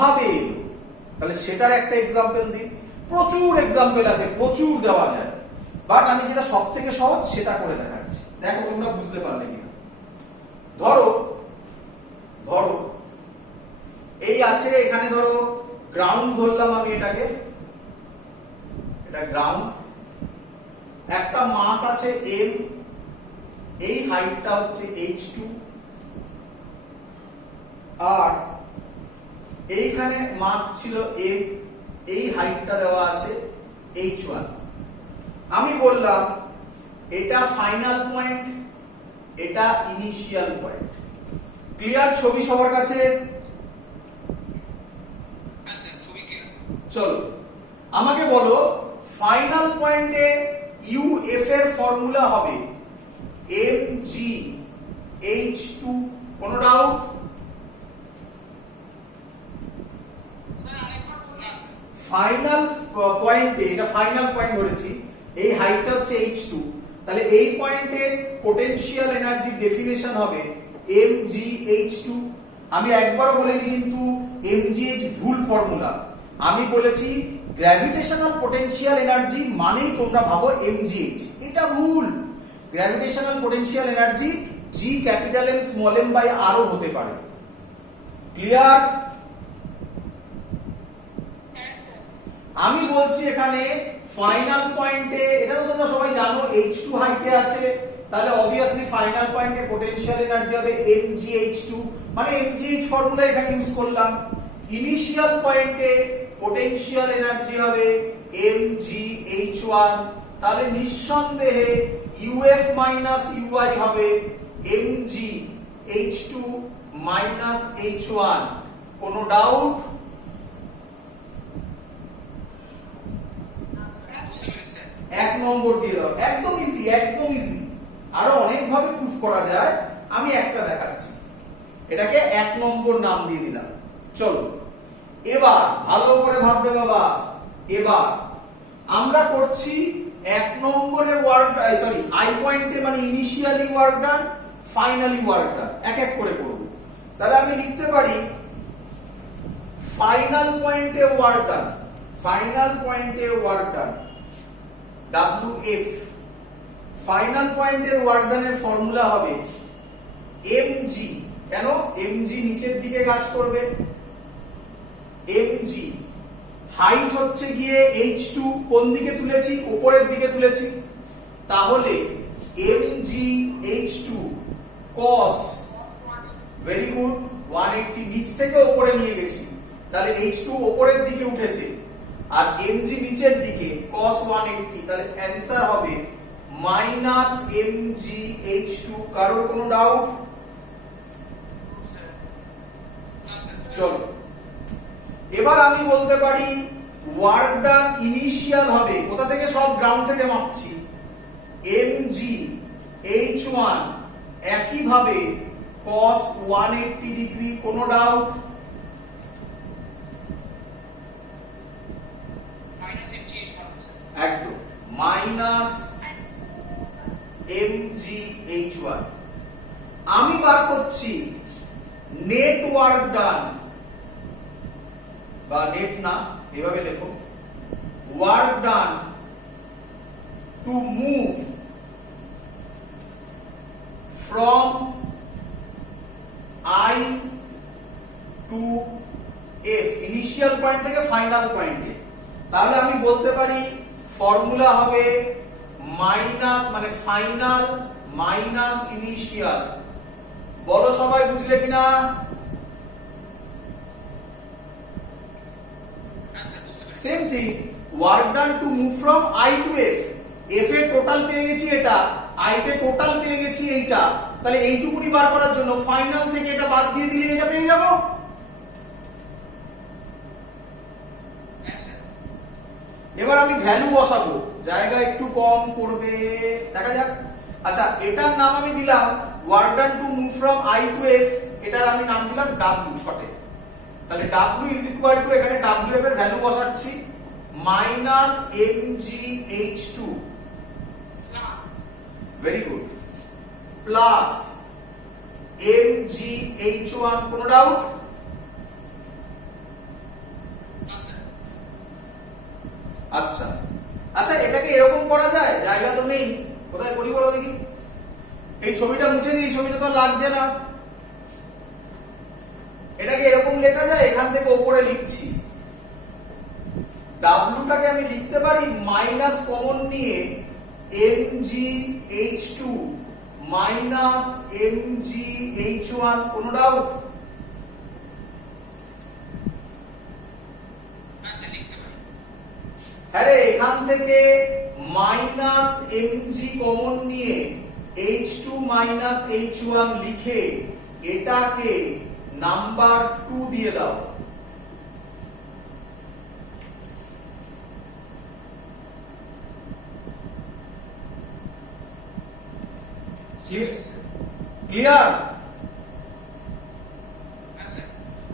কিভাবে এলো, তাহলে সেটার একটা এক্সাম্পল দিন। প্রচুর এক্সাম্পল আছে, প্রচুর দেওয়া যায়, বাট আমি যেটা সব থেকে সহজ সেটা করে দেখাচ্ছি, দেখো তোমরা বুঝতে পারলে কিনা। ধরো ধরো এই আছে, এখানে ধরো গ্রাউন্ড ধরলাম আমি এটাকে, এটা গ্রাউন্ড, একটা মাস আছে m, এই হাইটটা হচ্ছে h2, আর এইখানে মাস ছিল m, এই হাইটটা দেওয়া আছে h1। আমি বললাম এটা ফাইনাল পয়েন্ট, এটা ইনিশিয়াল পয়েন্ট। ক্লিয়ার ছবি সবার কাছে? চলো আমাকে বলো ফাইনাল পয়েন্টে ইউএফ এর ফর্মুলা হবে mgh2, কোনো ডাউট? ফাইনাল পয়েন্টে, এটা ফাইনাল পয়েন্ট ধরেছি, এই হাইটটা হচ্ছে h2, তাহলে এই পয়েন্টে পোটেনশিয়াল এনার্জি ডেফিনেশন হবে mgh2। আমি একবারও বলিনি কিন্তু mgh ভুল ফর্মুলা, আমি বলেছি গ্র্যাভিটেশনাল পোটেনশিয়াল এনার্জি মানেই তোমরা ভাবো mgh, এটা ভুল। Gravitational potential energy g capital M small m by r ও হতে পারে। ক্লিয়ার? আমি বলছি এখানে ফাইনাল পয়েন্টে, এটা তো তোমরা সবাই জানো h2 হাইটে আছে, তাহলে অবভিয়াসলি ফাইনাল পয়েন্টে পোটেনশিয়াল এনার্জি হবে mgh2, মানে mgh ফর্মুলা এখানে ইউজ করলাম। ইনিশিয়াল পয়েন্টে পোটেনশিয়াল এনার্জি হবে mgh1, তাহলে নিঃসন্দেহে uf মাইনাস ui হবে mgh2 মাইনাস h1। কোনো ডাউট? এক নম্বর দিয়ে দাও, একদম ইজি, একদম ইজি। আরো অনেক ভাবে প্রুফ করা যায়, আমি একটা দেখাচ্ছি, এটাকে এক নম্বর নাম দিয়ে দিলাম। চলো এবার ভালো করে ভাববে বাবা, এবার আমরা করছি এক নম্বরের ওয়ার্ক, সরি আই পয়েন্টে মানে initially work done, finally work done, এক এক করে করব। তাহলে আমি লিখতে পারি ফাইনাল পয়েন্টে ওয়ার্ক ডান, ফাইনাল পয়েন্টে ওয়ার্ক ডান WF, ফাইনাল পয়েন্টের ওয়ার্ক ডানের ফর্মুলা হবে mg, কেন mg নিচের দিকে কাজ করবে, mg হাইট হচ্ছে গিয়ে h2, কোন দিকে তুলেছি, উপরের দিকে তুলেছি, তাহলে mgh2 cos, ভেরি গুড, 180 নিচ থেকে উপরে নিয়ে গেছি, তাহলে h2 উপরের দিকে উঠেছে আর mg নিচের দিকে cos 180, তাহলে অ্যানসার হবে মাইনাস mgh2। কারোর কোনো ডাউট? চলো এবার আমি বলতে পারি ওয়ার্ক ডান ইনিশিয়াল হবে, কোথা থেকে, সব গ্রাউন্ড থেকে মাপছি, mgh1 একই ভাবে cos 180 ডিগ্রি। কোনো ডাউট? একদম মাইনাস mgh1। আমি বার করছি নেট ওয়ার্ক ডান, বা নেট না, এভাবে লেখো, work done to move from I to F, initial point থেকে ফাইনাল পয়েন্টে। তাহলে আমি বলতে পারি ফর্মুলা হবে মাইনাস, মানে ফাইনাল মাইনাস ইনিশিয়াল। বলো সবাই বুঝলে কিনা? Same thing, work done to move from I to F, F এর টোটাল পেয়ে গেছি এটা, I তে টোটাল পেয়ে গেছি এইটা, তাহলে এইটুকুনি বার করার জন্য ফাইনাল থেকে এটা বাদ দিয়ে দিলে এটা পেয়ে যাব। এবার আমি ভ্যালু বসাবো, জায়গা একটু কম পড়বে, দেখা যাক। আচ্ছা এটার নাম আমি দিলাম work done to move from I to F, এটার আমি নাম দিলাম W শর্টে। তাহলে W ইজ ইকুয়াল টু, এখানে WF এর ভ্যালু বসাচ্ছি minus mgh2, very good, plus mgh1। কোনো ডাউট? আচ্ছা আচ্ছা, এটাকে এরকম করা যায়? জায়গা তো নেই, কোথায় করি বলো দেখি। এই ছবিটা মুছে দিই, এই ছবিটা তো লাগছে না। এটাকে এরকম লেখা যায়, এখান থেকে উপরে লিখছি, ডাব্লিউটাকে আমি লিখতে পারি মাইনাস কমন নিয়ে mgh2 মাইনাস mgh1। কোন ডাউট? হ্যাঁ রে, এখান থেকে মাইনাস mg কমন নিয়ে h2 মাইনাস h1 লিখে এটাকে নাম্বার 2 দিয়ে দাও। ক্লিয়ার?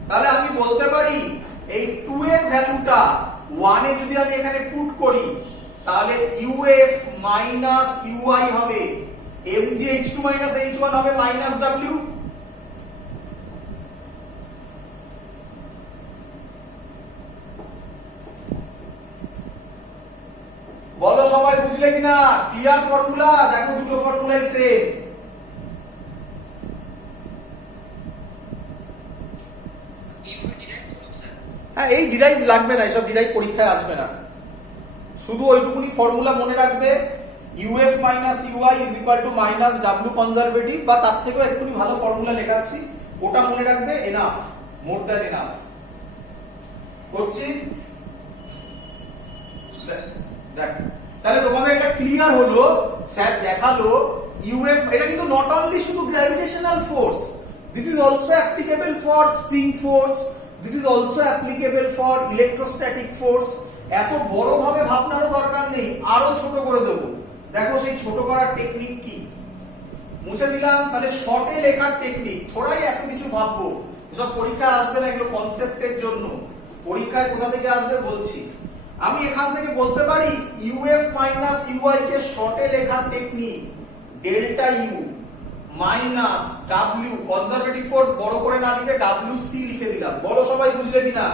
তাহলে আমি বলতে পারি এই 2 এর ভ্যালুটা 1 এ যদি আমি এখানে পুট করি তাহলে uf মাইনাস ui হবে mgh2 মাইনাস h1 হবে মাইনাস w। বলো সবাই বুঝলে কিনা? Clear formula? দেখো দুটো ফর্মুলাই সেম। হ্যাঁ, এই ডিরাইভ লাগবে না, এসব ডিরাইভ পরীক্ষায় আসবে না। শুধু ওইটুকুনি ফর্মুলা মনে রাখবে, uf minus ui is equal two minus w conservative, বা তার থেকেও একটুখানি ভালো ফর্মুলা লেখাচ্ছি, ওটা মনে রাখবে, এনাফ, মোর দ্যান এনাফ। করছি দেখ, তাহলে তোমাদের এটা ক্লিয়ার হলো। স্যার দেখালো uf, এটা কিন্তু নট অনলি শুধু gravitational force, this is also applicable for spring force, this is also applicable for electrostatic force. এত বড় ভাবে ভাবনারও দরকার নেই, আরো ছোট করে দেব। দেখো সেই ছোট করার টেকনিক কি, মুছে দিলাম। তাহলে শর্টে লেখার টেকনিক, থোড়াই এত কিছু ভাববো, এসব পরীক্ষায় আসবে না, এগুলো কনসেপ্টের জন্য। পরীক্ষায় কোথা থেকে আসবে বলছি। আমি এখান থেকে বলতে পারি uf মাইনাস ui কে শর্টে লেখার technique delta u minus w, conservative force বড় করে না লিখে wc লিখে দিলাম। বলো সবাই বুঝলে কিনা?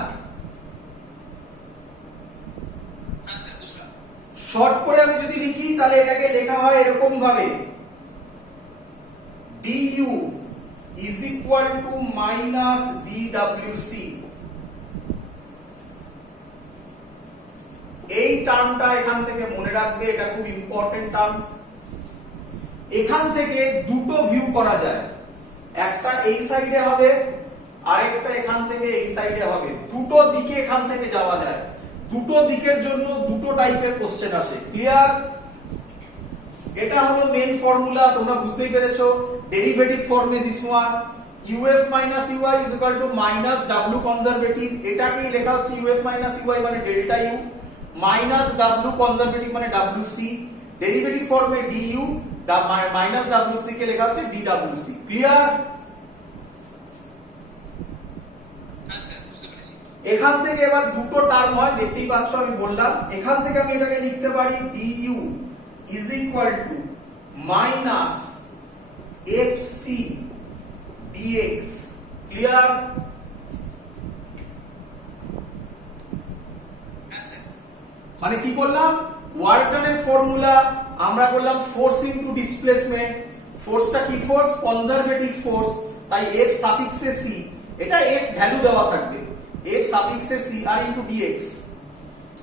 শর্ট করে আমি যদি লিখি তাহলে এটাকে লেখা হয় এরকম ভাবে, du is equal to minus dwc। এই টার্মটা এখান থেকে মনে রাখবে, এটা খুব ইম্পর্টেন্ট টার্ম। এখান থেকে দুটো ভিউ করা যায়, একটা এই সাইডে হবে, আরেকটা এখান থেকে এই সাইডে হবে। দুটো দিকে এখান থেকে যাওয়া যায়, দুটো দিকের জন্য দুটো টাইপের কোশ্চেন আসে। ক্লিয়ার? এটা হলো মেইন ফর্মুলা, তোমরা বুঝতেই পেরেছো। ডেরিভেটিভ ফর্মে this one, uf minus ui is equal to minus w conservative, এটাকেই লেখা হচ্ছে uf minus ui মানে delta u minus w conservative মানে wc। ডেরিভেটিভ ফর্মে du মাইনাস wc কে লেখা হচ্ছে dwc। ক্লিয়ার? এখান থেকে এবার দুটো টার্ম হয়, দেখতেই পাচ্ছ আমি বললাম। এখান থেকে আমি এটাকে লিখতে পারি du is equal to minus fc dx। Clear? মানে কি করলাম, ওয়ার্ক ডানের ফর্মুলা আমরা করলাম ফোর্স ইনটু ডিসপ্লেসমেন্ট। ফোর্সটা কি ফোর্স? কনজারভেটিভ ফোর্স, তাই f সাফিক্সে c, এটা f ভ্যালু দেওয়া থাকবে, f সাফিক্সে c আর ইনটু dx।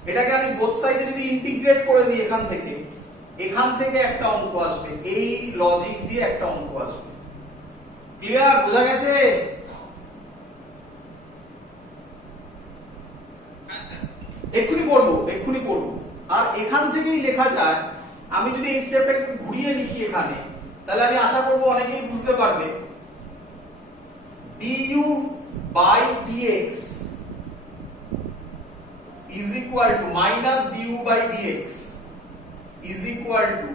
এটাকে আমি বোথ সাইডে যদি ইন্টিগ্রেট করে দিই, এখান থেকে একটা অঙ্ক আসবে, এই লজিক দিয়ে একটা অঙ্ক আসবে। ক্লিয়ার? বোঝা গেছে? এক্ষুনি পড়বো। আর এখান থেকেই লেখা যায়, আমি যদি এই স্টেপটাকে ঘুরিয়ে লিখি এখানে, তাহলে আমি আশা করবো অনেকেই বুঝতে পারবে। du by dx is equal to minus du by dx is equal to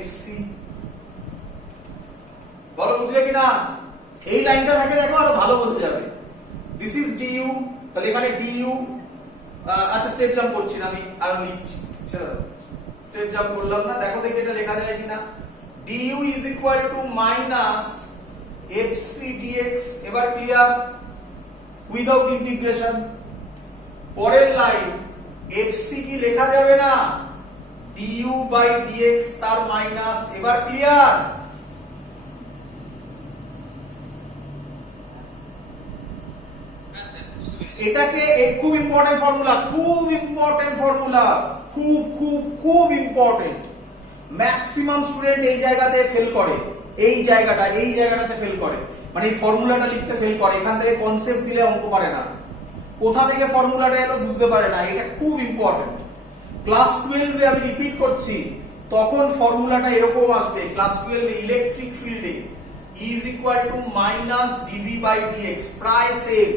fc। বলো বুঝলে কিনা? এই লাইনটা থাকে দেখো, আরো ভালো বোঝা যাবে। দিস ইজ du, তাহলে এখানে du, আচ্ছা স্টেপ জাম্প করছি না আমি, আর লিখছি, স্টেপ জাম্প করলাম না। দেখো দেখি এটা লেখা যায় কিনা। du is equal to minus fc dx। এবার ক্লিয়ার? Without integration. পরের লাইন fc কি লেখা যাবে না, du বাই dx তার মাইনাস। এবার ক্লিয়ার? এটাকে খুব ইম্পর্টেন্ট ফর্মুলা, খুব ইম্পর্টেন্ট ফর্মুলা, খুব খুব খুব ইম্পর্টেন্ট। ম্যাক্সিমাম স্টুডেন্ট এই জায়গাতে ফেল করে, এই জায়গাটাতে ফেল করে, মানে এই ফর্মুলাটা লিখতে ফেল করে। এখান থেকে কনসেপ্ট দিলে অঙ্ক পারে না, কোথা থেকে ফর্মুলাটা এলো বুঝতে পারে না। এটা খুব ইম্পর্টেন্ট। ক্লাস 12 এ আমি রিপিট করছি, তখন ফর্মুলাটা এরকম আসবে। ক্লাস 12 এ ইলেকট্রিক ফিল্ডে E is equal to minus dV by dx, প্রায় সেম।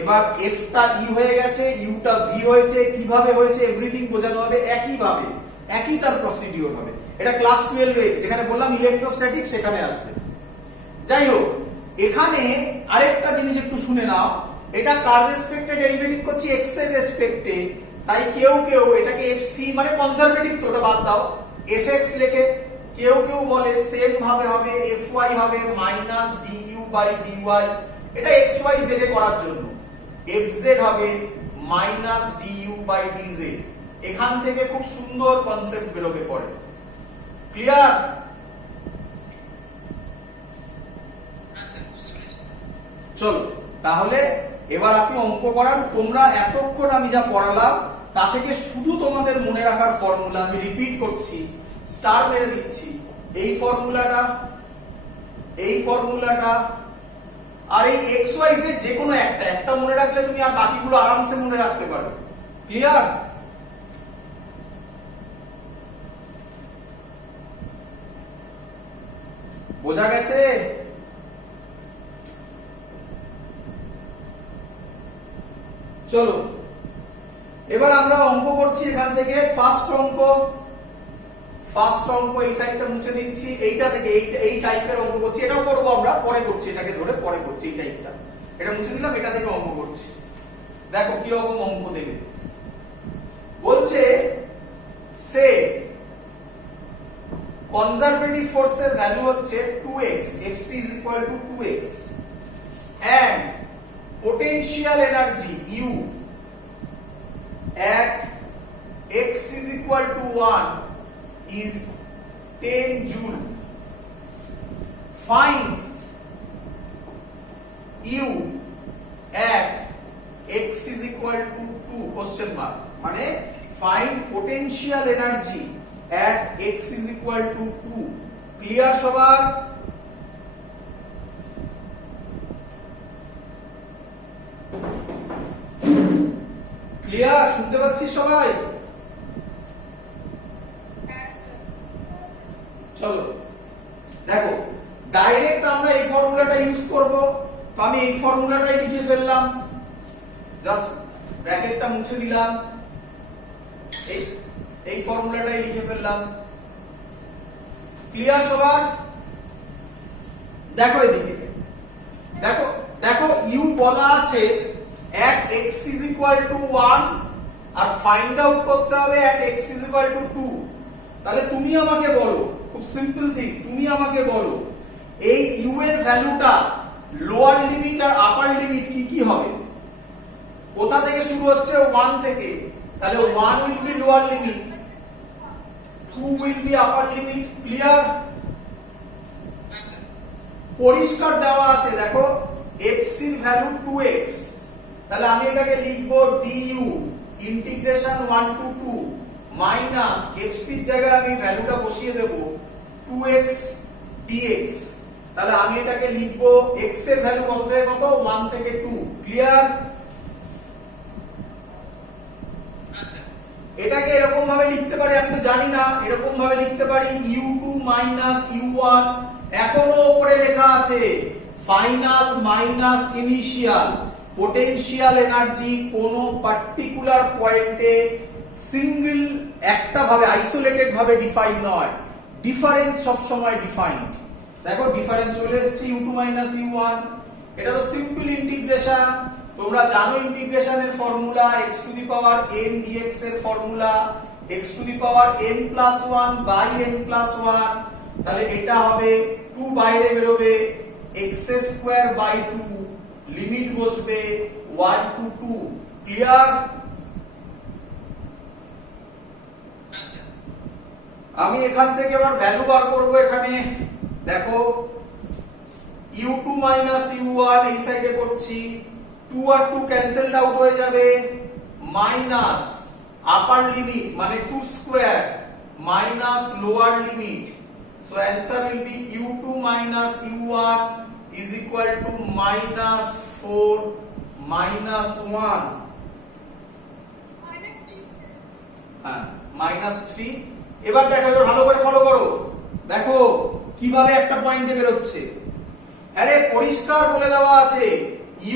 এবার F টা E হয়ে গেছে, U টা V হয়েছে, কিভাবে হয়েছে এভরিথিং বোঝানো হবে একই ভাবে, একই তার প্রসিডিউর হবে। এটা ক্লাস 12 এ যেখানে বললাম ইলেকট্রোস্ট্যাটিক সেখানে আসবে। যাই হোক, এখানে আরেকটা জিনিস একটু শুনে নাও। এটা কার রেসপেক্টে ডেরিভেটিভ করছি, x এর রেসপেক্টে। তাই কেউ কেউ এটাকে fc মানে কনজারভেটিভ, তো ওটা বাদ দাও, fx লেখে। কেউ কেউ বলে সেম ভাবে হবে fy হবে মাইনাস du বাই dy, এটা xy z এ করার জন্য। fz হবে মাইনাস du বাই dz। এখান থেকে খুব সুন্দর কনসেপ্ট বেরোবে পরে। ক্লিয়ার? চলো তাহলে এবার আপনি অঙ্ক করান। তোমরা এতক্ষণ আমি যা পড়ালাম তা থেকে শুধু তোমাদের মনে রাখার ফর্মুলা আমি রিপিট করছি, স্টার মেরে দিচ্ছি। এই ফর্মুলাটা আর এই এক্স ওয়াই জেড যে কোনো একটা মনে রাখলে তুমি আর বাকিগুলো আরামসে মনে রাখতে পারবে। ক্লিয়ার? বোঝা গেছে? চলো এবার আমরা অঙ্ক করছি এখান থেকে। ফার্স্ট অঙ্ক এই সাইডটা মুছে দিচ্ছি। এইটা থেকে এই টাইপের অঙ্ক করছি, এটাও করবো আমরা, পরে করছি, এটাকে ধরে পরে করছি। এই টাইপটা এটা মুছে দিলাম, এটা থেকে অঙ্ক করছি। দেখো কি রকম অঙ্ক দেবে। বলছে সে কনজারভেটিভ ফোর্সের ভ্যালু হচ্ছে 2x, fc is equal to 2x, and potential energy u at x is equal to 1 is 10 joule. Find u at x is equal to 2 question mark, মানে find potential energy at x is equal to 2. Clear সবার? Clear? শুনতে পাচ্ছি সবাই? চলো দেখো, direct আমরা এই ফর্মুলাটা ইউজ করব। তো আমি এই ফর্মুলাটাই লিখে ফেললাম, জাস্ট ব্র্যাকেটটা মুছে দিলাম, এই ফর্মুলাটাই লিখে ফেললাম। ক্লিয়ার সবার? দেখো এদিকে, দেখো ইউ বলা আছে at x is equal to 1 আর ফাইন্ড আউট করতে হবে at x is equal to 2। তাহলে তুমি আমাকে বলো, খুব সিম্পল থিং, তুমি আমাকে বলো এই ইউ এর ভ্যালুটা লোয়ার লিমিট আর আপার লিমিট কি কি হবে? কোথা থেকে শুরু হচ্ছে? 1 থেকে। তাহলে 1 will be lower limit, 2 will be upper limit. Clear? পরিষ্কার দেওয়া আছে। দেখো fc এর ভ্যালু 2x, তাহলে আমি এটাকে লিখবো du integration 1 to 2 minus fc এর জায়গায় আমি ভ্যালুটা বসিয়ে দেব 2x dx। তাহলে আমি এটাকে লিখবো x এর ভ্যালু কত থেকে কত? 1 থেকে 2। ক্লিয়ার? এটাকে এরকম ভাবে লিখতে পারি, আমি তো জানি না, এরকম ভাবে লিখতে পারি u2 মাইনাস u1। এখনো উপরে লেখা আছে final minus initial. Potential energy কোন পার্টিকুলার পয়েন্টে সিঙ্গেল একটা ভাবে আইসোলেটেড ভাবে ডিফাইন নয়, ডিফারেন্স সব সময় ডিফাইন্ড। দেখো ডিফারেন্স চলে এসেছে u2 মাইনাস u1। এটা তো সিম্পল ইন্টিগ্রেশন, তোমরা জানো ইন্টিগ্রেশনের formula x to the power n dx এর formula x to the power n plus 1 by n plus 1। তাহলে এটা হবে 2 বাইরে বেরোবে, x স্কয়ার বাই 2, লিমিট বসবে 1 to 2। ক্লিয়ার? আমি এখান থেকে এবার ভ্যালু বার করব। এখানে দেখো u2 u1 এই সাইডে করছি, 2 আর 2 ক্যান্সেলড আউট হয়ে যাবে, মাইনাস আপার লিমিট মানে 2 square minus lower limit, so answer will be u2 u1 is equal to -4 -1, হ্যাঁ -3। এবার দেখো, এবার ভালো করে ফলো করো, দেখো কিভাবে একটা পয়েন্টে বের হচ্ছে। আরে পরিষ্কার বলে দেওয়া আছে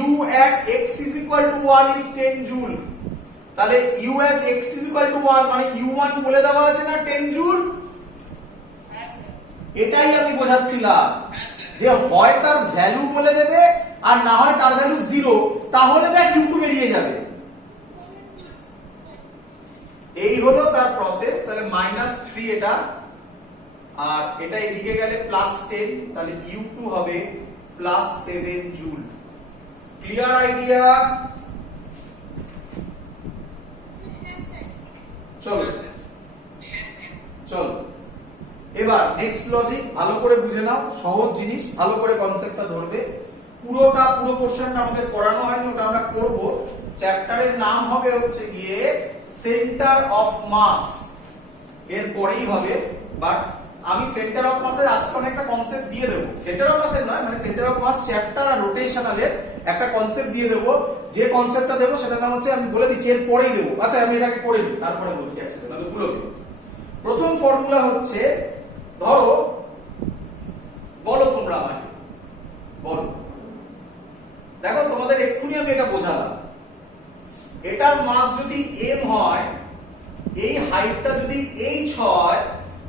u at x is equal to 1 is 10 joule, তাহলে u at x is equal to 1 মানে u1 বলে দেওয়া আছে না 10 জুল। এটাই আমি বোঝাচ্ছিলাম যে হয় তার ভ্যালু বলে দেবে আর না হয় তার ভ্যালু 0, তাহলে দেখ u2 বেরিয়ে যাবে। এই হলো তার প্রসেস। তাহলে -3 এটা, আর এটা এদিকে গেলে +10, তাহলে u2 হবে +7 জুল। Clear idea? চলো চলো এবার নেক্সট লজিক ভালো করে বুঝে নাও, সহজ জিনিস, ভালো করে কনসেপ্টটা ধরবে। পুরো পোরশনটা আমাদের পড়ানো হয়নি, ওটা আমরা করব। চ্যাপ্টারের নাম হবে হচ্ছে গিয়ে সেন্টার অফ মাস, এর পরেই হবে। বাট আমি সেন্টার অফ মাসের আজকে অনেকটা কনসেপ্ট দিয়ে দেবো, সেন্টার অফ মাসের নয়, মানে সেন্টার অফ মাস চ্যাপ্টার আর রোটেশনালের একটা কনসেপ্ট দিয়ে দেবো। যে কনসেপ্টটা দেবো সেটার নাম হচ্ছে, আমি বলে দিচ্ছি এর পরেই দেবো। আচ্ছা আমি এটাকে করে নিই, তারপরে বলছি একসাথে, মানে গুলোকে। প্রথম ফর্মুলা হচ্ছে, ধরো বলো তোমরা আমাকে বলো, দেখো তোমাদের এক্ষুনি আমি এটা বোঝালাম, এটার মাস যদি m হয়, এই হাইটটা যদি h হয়,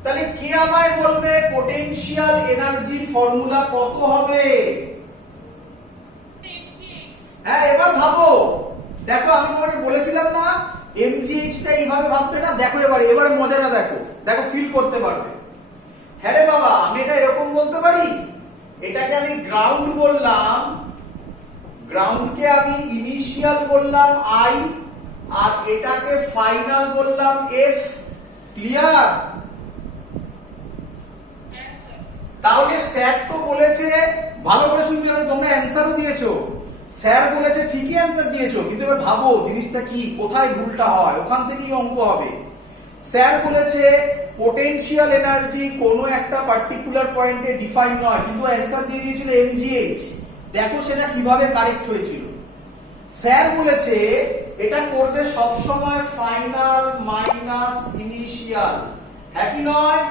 তাহলে কে আমায় বলবে পোটেনশিয়াল এনার্জির ফর্মুলা কত হবে? হ্যাঁ এবার ভাবো, দেখো আমি তোমাকে বলেছিলাম না mgh টা এইভাবে ভাববে না। দেখো এবারে মজাটা দেখো, দেখো ফিল করতে পারবে। হ্যাঁ রে বাবা, আমি এটা এরকম বলতে পারি, এটাকে আমি গ্রাউন্ড বললাম, গ্রাউন্ডকে আমি ইনিশিয়াল বললাম I, আর এটাকে ফাইনাল বললাম F। ক্লিয়ার? তাহলে স্যার তো বলেছে, ভালো করে শুনবে, তোমরা অ্যানসারও দিয়েছো, স্যার বলেছে ঠিকই অ্যানসার দিয়েছো, কিন্তু এবার ভাবো জিনিসটা কি, কোথায় ভুলটা হয়, ওখান থেকেই অঙ্ক হবে। স্যার বলেছে পোটেনশিয়াল এনার্জি কোনো একটা পার্টিকুলার পয়েন্টে ডিফাইন নয়, কিন্তু অ্যানসার দিয়ে দিয়েছিল mgh। দেখো সেটা কিভাবে কারেক্ট হয়েছিল। স্যার বলেছে এটা করবে সব সময় ফাইনাল মাইনাস ইনিশিয়াল, হ্যাঁ কি নয়?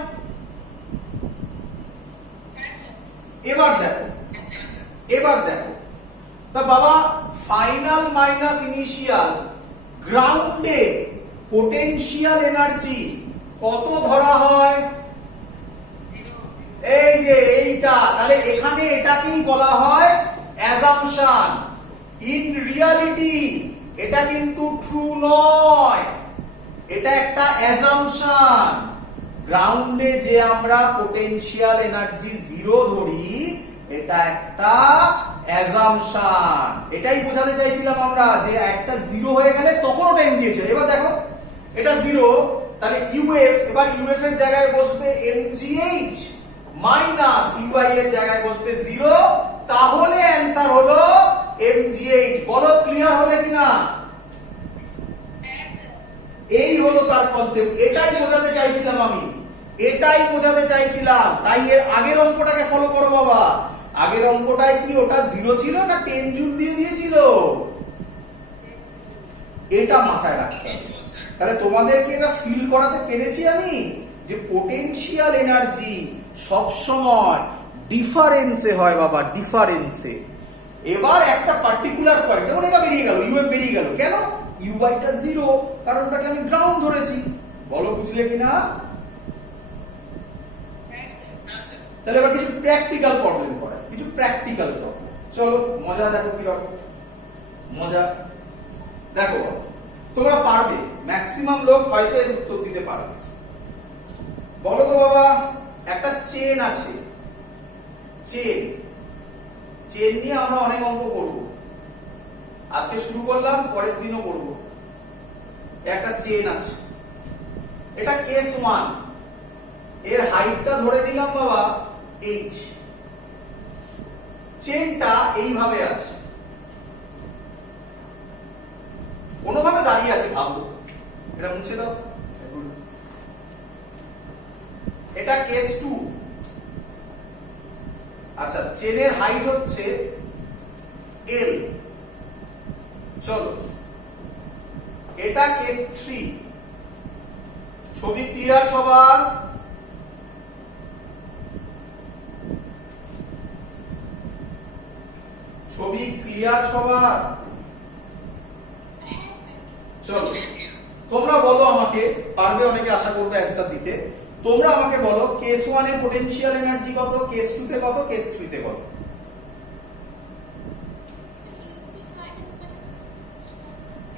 এবার দেখো তা বাবা, ফাইনাল মাইনাস ইনিশিয়াল, গ্রাউন্ডে পোটেনশিয়াল এনার্জি কত ধরা হয়? এই যে এইটা, তাহলে এখানে এটাকেই বলা হয় অ্যাজাম্পশন। ইন রিয়ালিটি এটা কিন্তু ট্রু নয়, এটা একটা অ্যাজাম্পশন। গ্রাউন্ডে যে আমরা পোটেনশিয়াল এনার্জি 0 ধরি, এটা একটা অ্যাজাম্পশন। এটাই বোঝাতে চাইছিলাম আমরা, যে একটা 0 হয়ে গেলে তখন ওটা mgh। এবার দেখো এটা 0, তাহলে uf, এবার uf এর জায়গায় বসবে mgh, মাইনাস ui এর জায়গায় বসবে 0, তাহলে অ্যানসার হলো mgh। বলো ক্লিয়ার হলে কিনা? এই হলো তার কনসেপ্ট, এটাই বোঝাতে চাইছিলাম আমি, এটাই বোঝাতে চাইছিলাম। তাই এর আগের অঙ্কটাকে ফলো করো বাবা। আগের অঙ্কটায় কি ওটা 0 ছিল না 10 জুল দিয়ে দিয়েছিল? এটা মাথায় রাখতে হবে। তাহলে তোমাদেরকে এটা ফিল করাতে পেরেছি আমি, যে পোটেনশিয়াল এনার্জি সব সময় ডিফারেন্সে হয় বাবা, ডিফারেন্সে। এবার একটা পার্টিকুলার পয়েন্ট, যেমন এটা বেরিয়ে গেল, uf বেরিয়ে গেল, কেন? uy টা 0, কারণ ওটাকে আমি গ্রাউন্ড ধরেছি। বলো বুঝলে কিনা? তাহলে এবার কিছু প্র্যাকটিক্যাল প্রবলেম করায়, কিছু প্র্যাকটিক্যাল প্রবলেম। চলো মজা দেখো কি রকম মজা। দেখো তোমরা পারবে, ম্যাক্সিমাম লোক হয়তো এর উত্তর দিতে পারবে। বলো তো বাবা, একটা চেন আছে, চেন নিয়ে আমরা অনেক অঙ্ক করব। আজকে আজকে শুরু করলাম, পরের দিনও করব। একটা চেন আছে, এটা কেস 1, এর হাইটটা ধরে নিলাম বাবা h, চেনটা এইভাবে আছে, কোনোভাবে দাঁড়িয়ে আছে ভাবো, এটা মুছে দাও। এটা কেস 2, আচ্ছা চেনের হাইট হচ্ছে l, চলো এটা কেস 3, ছবি ক্লিয়ার সবার? ছবি ক্লিয়ার সবার? চলো তোমরা বলো আমাকে, পারবে অনেকে আশা করবে অ্যানসার দিতে। তোমরা আমাকে বলো কেস 1 এর পোটেনশিয়াল এনার্জি কত, কেস 2 তে কত, কেস 3 তে কত?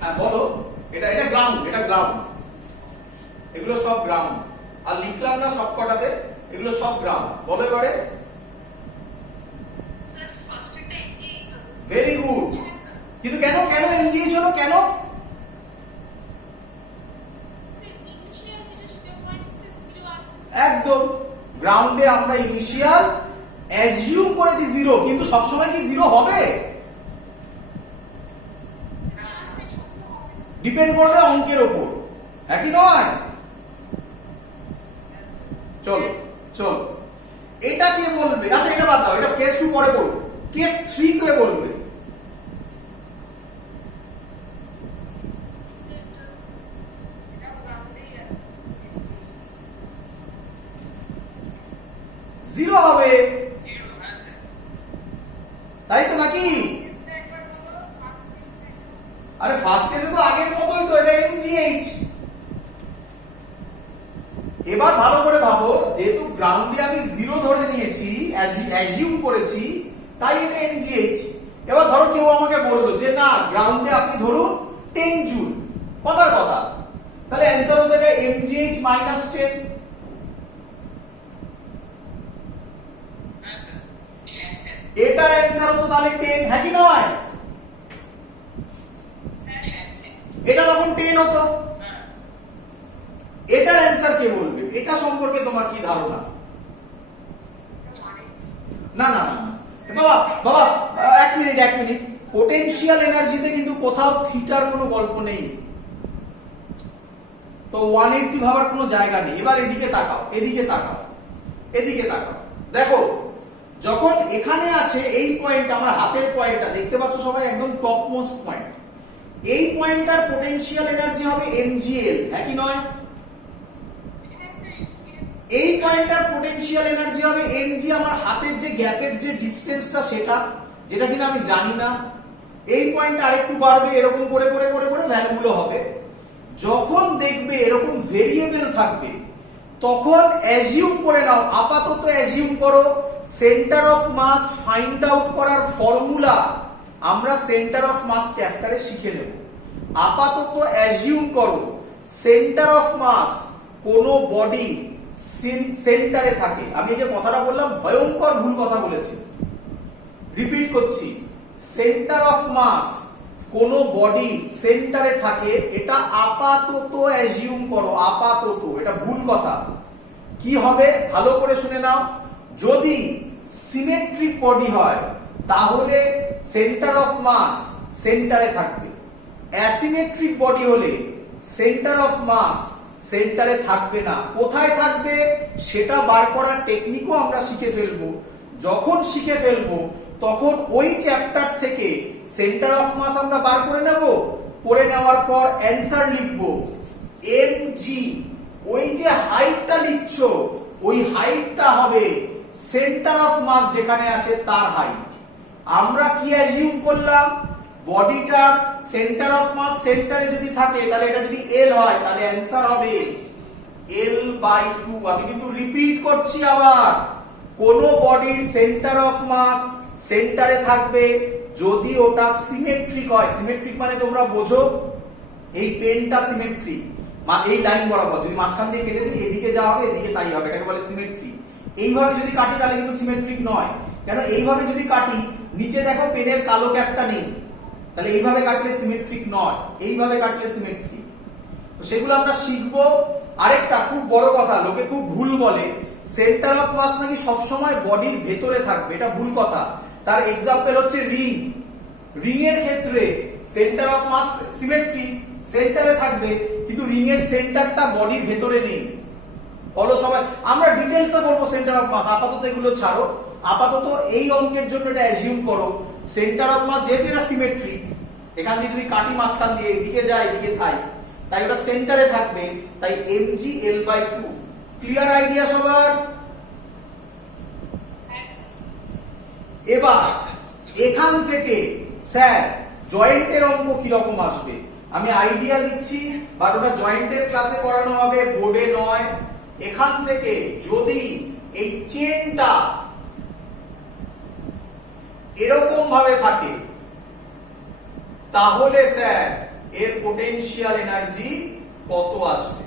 হ্যাঁ বলো। এটা গ্রাউন্ড, এটা গ্রাউন্ড, এগুলো সব গ্রাউন্ড। আর লিখলাম না সব কটাতে, এগুলো সব গ্রাউন্ড। বলো এবারে। Very good. কিন্তু কেন কেন এমজিএইচ হলো কেন? একদম, গ্রাউন্ডে আমরা ইনিশিয়াল অ্যাজিউম করেছি 0, কিন্তু সবসময় কি 0 হবে? ডিপেন্ড করবে অঙ্কের উপর, একই নয়? চলো চলো এটা কে বলবে? আচ্ছা এটা বাদ দাও, এটা কেস 2 পরে পড়ো। কেস 3 কে বলবে? জিরো হবে, তাই তো নাকি? আরে ফার্স্ট কেসে তো আগের মতই তো, এটা এমজিএইচ। এবার ভালো করে ভাবো, যেহেতু গ্রাউন্ডে আমি 0 ধরে নিয়েছি, অ্যাজিউম করেছি, তাই এটা এমজিএইচ। এবার ধরো কেউ আমাকে বললো যে না গ্রাউন্ডে আপনি ধরুন 10 জুল, কথার কথা, তাহলে অ্যানসার হতে গেলে এমজিএইচ মাইনাস 10। এটার অ্যানসার হতো তাহলে 10, হ্যাঁ কি নয়? এটা তখন 10 হতো। এটার অ্যানসার কে বলবে? এটা সম্পর্কে তোমার কি ধারণা? না না না বাবা বাবা, এক মিনিট, পোটেনশিয়াল এনার্জিতে কিন্তু কোথাও থিটার কোনো গল্প নেই, তো 180 ভাবার কোনো জায়গা নেই। এবার এদিকে তাকাও, এদিকে তাকাও, এদিকে তাকাও, দেখো যখন এখানে আছে এই পয়েন্ট, আমার হাতের পয়েন্টটা দেখতে পাচ্ছ সবাই, একদম টপ মোস্ট পয়েন্ট, এই পয়েন্টটার পোটেনশিয়াল এনার্জি হবে mgl, হ্যাঁ কি নয়? এই পয়েন্টটার পোটেনশিয়াল এনার্জি হবে mg, আমার হাতের যে গ্যাপের যে ডিসটেন্সটা সেটা, যেটা কিনা আমি জানি না। এই পয়েন্টটা আরেকটু বাড়বে, এরকম করে করে করে করে ভ্যালুগুলো হবে। যখন দেখবে এরকম ভেরিয়েবল থাকবে তখন অ্যাজিউম করে নাও, আপাতত অ্যাজিউম করো centre of mass find out করার ফর্মুলা আমরা সেন্টার অফ মাস চ্যাপ্টারে শিখে নেব। আপাতত অ্যাজিউম করো সেন্টার অফ মাস কোন বডি সেন্টারে থাকে। আমি এই যে কথাটা বললাম ভয়ঙ্কর ভুল কথা বলেছি, রিপিট করছি, সেন্টার অফ মাস কোন বডি সেন্টারে থাকে, এটা আপাতত অ্যাজিউম করো, আপাতত, এটা ভুল কথা। কি হবে ভালো করে শুনে নাও, যদি সিমেট্রিক বডি হয় তাহলে সেন্টার অফ মাস সেন্টারে থাকবে, অ্যাসিমেট্রিক বডি হলে সেন্টার অফ মাস সেন্টারে থাকবে না। কোথায় থাকবে সেটা বার করার টেকনিকও আমরা শিখে ফেলবো। যখন শিখে ফেলবো তখন ওই চ্যাপ্টার থেকে সেন্টার অফ মাস আমরা বার করে নেব, করে নেওয়ার পর অ্যানসার লিখবো mg, ওই যে হাইটটা লিখছো ওই হাইটটা হবে সেন্টার অফ মাস যেখানে আছে তার হাইট। আমরা কি অ্যাজিউম করলাম, বডিটার সেন্টার অফ মাস সেন্টারে যদি থাকে তাহলে এটা যদি l হয় তাহলে অ্যানসার হবে l/2। আমি কিন্তু রিপিট করছি আবার, কোন বডির সেন্টার অফ মাস সেন্টারে থাকবে যদি ওটা সিমেট্রিক হয়। সিমেট্রিক মানে তোমরা বোঝো, এই পেনটা সিমেট্রিক, এই লাইন বরাবর যদি মাঝখান দিয়ে কেটে দিই এদিকে যা হবে এদিকে তাই হবে, এটাকে বলে সিমেট্রিক। এইভাবে যদি কাটি তাহলে কিন্তু সিমেট্রিক নয়, কেন এইভাবে যদি কাটি নিচে দেখো পেনের কালো ক্যাপটা নেই, তাহলে এইভাবে কাটলে সিমেট্রিক নয়, এইভাবে কাটলে সিমেট্রিক। তো সেগুলো আমরা শিখবো। আরেকটা খুব বড় কথা, লোকে খুব ভুল বলে সেন্টার অফ মাস নাকি সবসময় বডির ভেতরে থাকবে, এটা ভুল কথা। তার এক্সাম্পল হচ্ছে রিং। রিং এর ক্ষেত্রে সেন্টার অফ মাস সিমেট্রিক, সেন্টারে থাকবে, কিন্তু রিং এর সেন্টারটা বডির ভেতরে নেই। বলো সবাই, আমরা ডিটেইলসে বলবো সেন্টার অফ মাস, আপাতত এগুলো ছাড়ো। আপাতত এই অঙ্কের জন্য এটা অ্যাজিউম করো সেন্টার অফ মাস যেহেতু এটা সিমেট্রিক, এখান দিয়ে যদি কাটি মাঝখান দিয়ে এদিকে যায় এদিকে থাই, তাই ওটা সেন্টারে থাকবে, তাই mgL/2। ক্লিয়ার আইডিয়া সবার? এবার এখান থেকে স্যার জয়েন্টের অঙ্ক কি রকম আসবে আমি আইডিয়া দিচ্ছি, বাট ওটা জয়েন্টের ক্লাসে করানো হবে, বোর্ডে নয়। এখান থেকে যদি এই চেনটা এরকম ভাবে থাকে তাহলে স্যার এর পোটেনশিয়াল এনার্জি কত আসবে?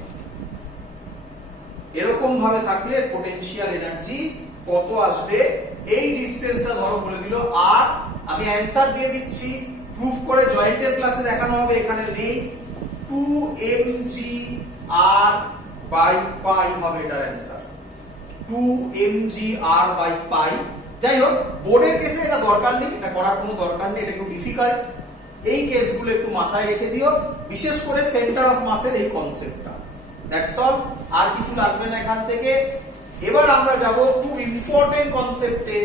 এরকম ভাবে থাকলে পোটেনশিয়াল এনার্জি কত আসবে? এই ডিসটেন্সটা ধরো বলে দিল আর, আমি অ্যানসার দিয়ে দিচ্ছি, প্রুফ করে জয়েন্টের ক্লাসে দেখানো হবে, এখানে নেই। 2mgr/পাই হবে এটার অ্যানসার, 2mgr/পাই। যাই হোক, বোর্ডের কেসে এটা দরকার নেই, এটা করার কোনো দরকার নেই, এটা একটু ডিফিকাল্ট। এই কেসগুলো একটু মাথায় রেখে দিও, বিশেষ করে সেন্টার অফ মাসের এই কনসেপ্টটা। দ্যাটস অল, আর কিছু লাগবে না এখান থেকে। এবার আমরা যাব খুব ইম্পর্টেন্ট কনসেপ্টে।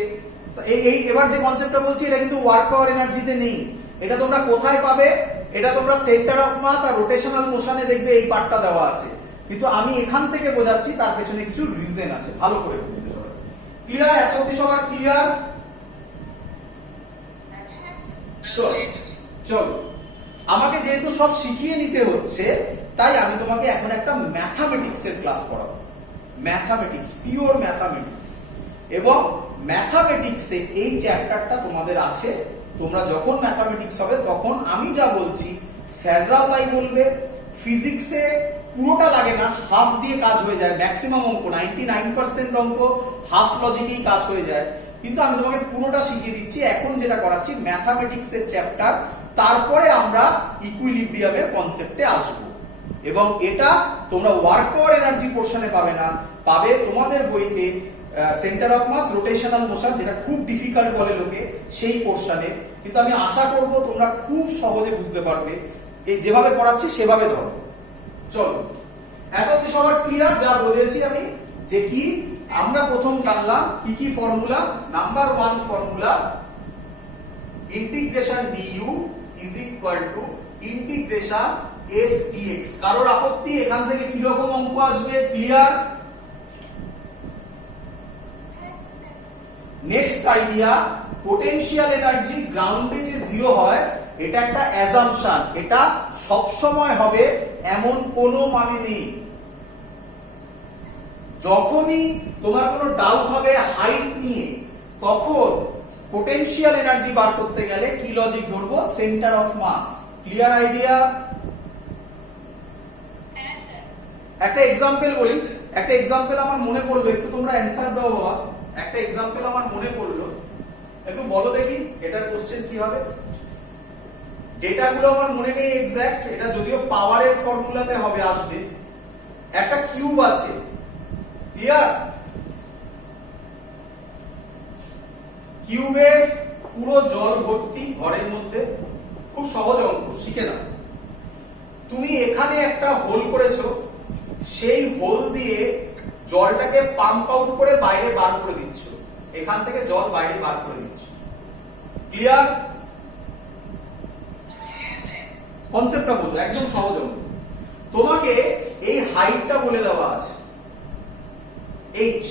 এবার যে কনসেপ্টটা বলছি এটা কিন্তু ওয়ার্ক পাওয়ার এনার্জিতে নেই। এটা তোমরা কোথায় পাবে? এটা তোমরা সেন্টার অফ মাস আর রোটেশনাল মোশনে দেখবে এই পার্টটা দেওয়া আছে, কিন্তু আমি এখান থেকে বোঝাচ্ছি তার পেছনে কিছু রিজন আছে, ভালো করে বুঝবে সবাই। ক্লিয়ার? এত অবধি সবার ক্লিয়ার? চলো, আমাকে যেহেতু সব শিখিয়ে নিতে হচ্ছে তাই আমি তোমাকে এখন একটা ম্যাথামেটিক্স এর ক্লাস পড়াবো। Mathematics, pure mathematics. এবং ম্যাথামেটিক্সে এই চ্যাপ্টারটা তোমাদের আছে, তোমরা যখন ম্যাথামেটিক্স হবে তখন আমি যা বলছি স্যাররাও তাই বলবে। ফিজিক্সে পুরোটা লাগে না, হাফ দিয়ে কাজ হয়ে যায়, ম্যাক্সিমাম অঙ্ক 99% অঙ্ক হাফ লজিকেই কাজ হয়ে যায়, কিন্তু আমি তোমাকে পুরোটা শিখিয়ে দিচ্ছি। এখন যেটা করাচ্ছি ম্যাথামেটিক্স এর চ্যাপ্টার, তারপরে আমরা ইকুইলিব্রিয়ামের কনসেপ্টে আসবো। এবং এটা তোমরা ওয়ার্ক পাওয়ার এনার্জি পোরশনে পাবে না, পাবে তোমাদের বইতে centre of mass rotational motion, যেটা খুব ডিফিকাল্ট বলে লোকে, সেই পোরশনে। কিন্তু আমি আশা করব তোমরা খুব সহজে বুঝতে পারবে, এই যেভাবে পড়াচ্ছি সেভাবে ধরো। চলো, এখন সবার ক্লিয়ার? যা বলেছি আমি যে কি আমরা প্রথম জানলাম কি কি formula. Number 1 formula, integration du is equal two integration f dx। কারোর আপত্তি? এখান থেকে কি রকম অঙ্ক আসবে? Clear? Next idea, potential energy গ্রাউন্ডে যে জিরো হয় এটা একটা অ্যাজাম্পশন, এটা সব সময় হবে এমন কোনো মানে নেই। যখনই তোমার কোনো ডাউট হবে হাইট নিয়ে, তখন পোটেনশিয়াল এনার্জি বার করতে গেলে কি লজিক ধরবো? Centre of mass. Clear idea? একটা এক্সাম্পল বলি, একটা এক্সাম্পল আমার মনে পড়লো, একটু তোমরা অ্যানসার দাও বাবা। একটা এক্সাম্পল আমার মনে পড়লো, একটু বলো দেখি এটার কোশ্চেন কি হবে। ডেটাগুলো আমার মনে নেই এক্সাক্ট, এটা যদিও পাওয়ারের ফর্মুলাতে হবে, আসবে। একটা কিউব আছে, ক্লিয়ার? কিউবের পুরো জল ভর্তি ঘরের মধ্যে, খুব সহজ অঙ্ক, শিখে নাও। তুমি এখানে একটা হোল করেছো, সেই হোল দিয়ে জলটাকে পাম্প আউট করে বাইরে বার করে দিচ্ছ, এখান থেকে জল বাইরে বার করে দিচ্ছ। ক্লিয়ার? কনসেপ্টটা বোঝো, একদম সহজ অঙ্ক। তোমাকে এই হাইটটা বলে দেওয়া আছে h,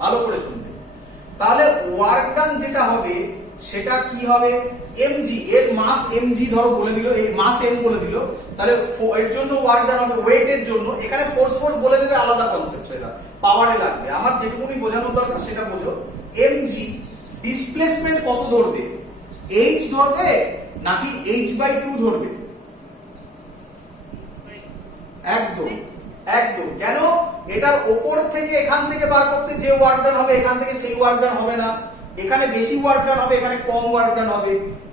ভালো করে শুনবে। তাহলে ওয়ার্ক ডান যেটা হবে সেটা কি হবে? mg, এর মাস mg ধরো বলে দিল, এই মাস m বলে দিল, তাহলে এর জন্য ওয়ার্ক ডান হবে ওয়েট এর জন্য। এখানে ফোর্স বলে দেবে, আলাদা কনসেপ্ট, সেটা পাওয়ারে লাগবে। আমার যেটুকুনি বোঝানোর দরকার সেটা বোঝো। mg ডিসপ্লেসমেন্ট কত ধরবে? h ধরবে নাকি h/2 ধরবে? একদম একদম। কেন? এটার উপর থেকে এখান থেকে বার করতে যে ওয়ার্ক ডান হবে এখান থেকে সেই ওয়ার্ক ডান হবে না, এখানে বেশি ওয়ার্ক ডান হবে, এখানে কম ওয়ার্ক ডান হবে।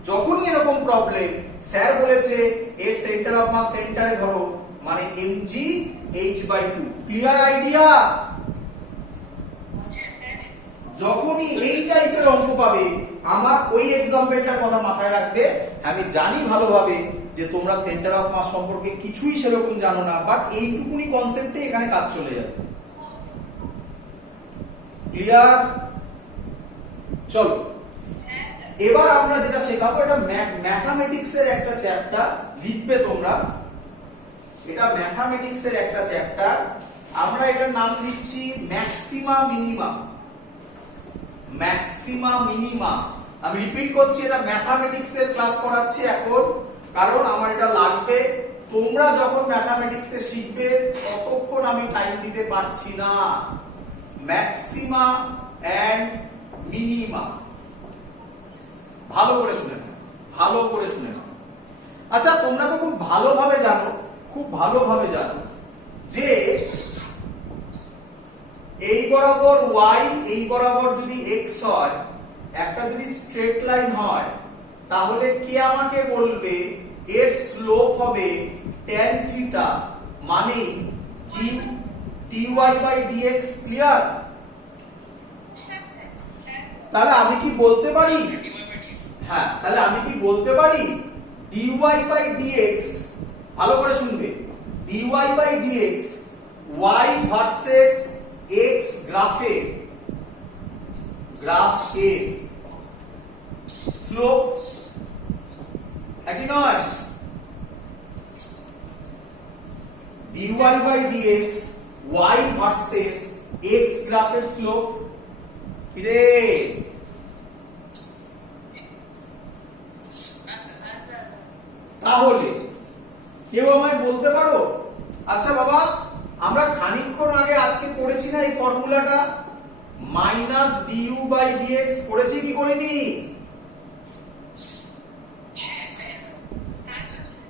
যখনই এরকম প্রবলেম স্যার বলেছে এর সেন্টার অফ মাস সেন্টারে ধরো মানে mg h/2 ক্লিয়ার আইডিয়া। যখনই এই টাইপের অঙ্ক পাবে আমার ওই এক্সাম্পলটার কথা মাথায় রাখবে। আমি জানি ভালোভাবে যে তোমরা সেন্টার অফ মাস সম্পর্কে কিছুই সেরকম জানো না, বাট এইটুকুনি কনসেপ্টে এখানে কাজ চলে যাবে। ক্লিয়ার? চলো এবার আমরা যেটা শেখাবো এটা ম্যাথামেটিক্স এর একটা চ্যাপ্টার লিখবে তোমরা। এটা ম্যাথামেটিক্স এর একটা চ্যাপ্টার, আমরা এটার নাম দিচ্ছি ম্যাক্সিমা মিনিমা। ম্যাক্সিমা মিনিমা, আমি রিপিট করছি, এটা ম্যাথামেটিক্স এর ক্লাস করাচ্ছি এখন, কারণ আমার এটা লাগবে। তোমরা যখন ম্যাথামেটিক্স এ শিখবে ততক্ষণ আমি টাইম দিতে পারছি না। ম্যাক্সিমা এন্ড মিনিমা ভালো করে শুনে নাও, ভালো করে শুনে নাও। আচ্ছা তোমরা তো খুব ভালোভাবে জানো, খুব ভালোভাবে জানো যে এই বরাবর y, এই বরাবর যদি x হয়, একটা যদি স্ট্রেট লাইন হয়, তাহলে কে আমাকে বলবে এর স্লোপ হবে tan থিটা মানে কি dy/dx। ক্লিয়ার? তাহলে আমি কি বলতে পারি, হ্যাঁ তাহলে আমি কি বলতে পারি dy/dx, ভালো করে শুনবে, dy/dx y ভার্সেস x গ্রাফে, গ্রাফ এ স্লোপ একই নয়? dy/dx y ভার্সেস x গ্রাফের স্লোপ কি রে? তাহলে কেউ আমায় বলতে পারো, আচ্ছা বাবা আমরা খানিকক্ষণ আগে আজকে পড়েছি না এই ফর্মুলাটা মাইনাস du/dx, পড়েছি কি করিনি?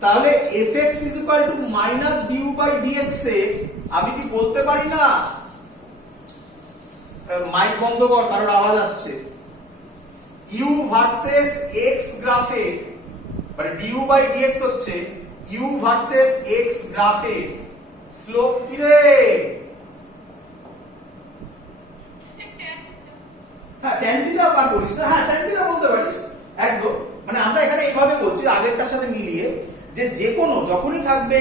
তাহলে fx মাইনাস du/dx এ আমি কি বলতে পারি না, মাইক বন্ধ কর কারোর আওয়াজ আসছে, u ভার্সেস x গ্রাফে মানে du/dx হচ্ছে u ভার্সেস x গ্রাফে স্লোপ কি রে? হ্যাঁ tan থিটা বার করিস না, হ্যাঁ tan থিটা বলতে পারিস একদম। মানে আমরা এখানে এইভাবে বলছি আগেরটার সাথে মিলিয়ে যে যেকোনো যখনই থাকবে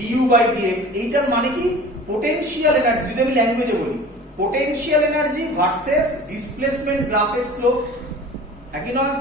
du/dx, এইটার মানে কি পোটেনশিয়াল এনার্জি, যদি আমি ল্যাঙ্গুয়েজে বলি পোটেনশিয়াল এনার্জি ভার্সেস ডিসপ্লেসমেন্ট গ্রাফের স্লোপ, একই নয়?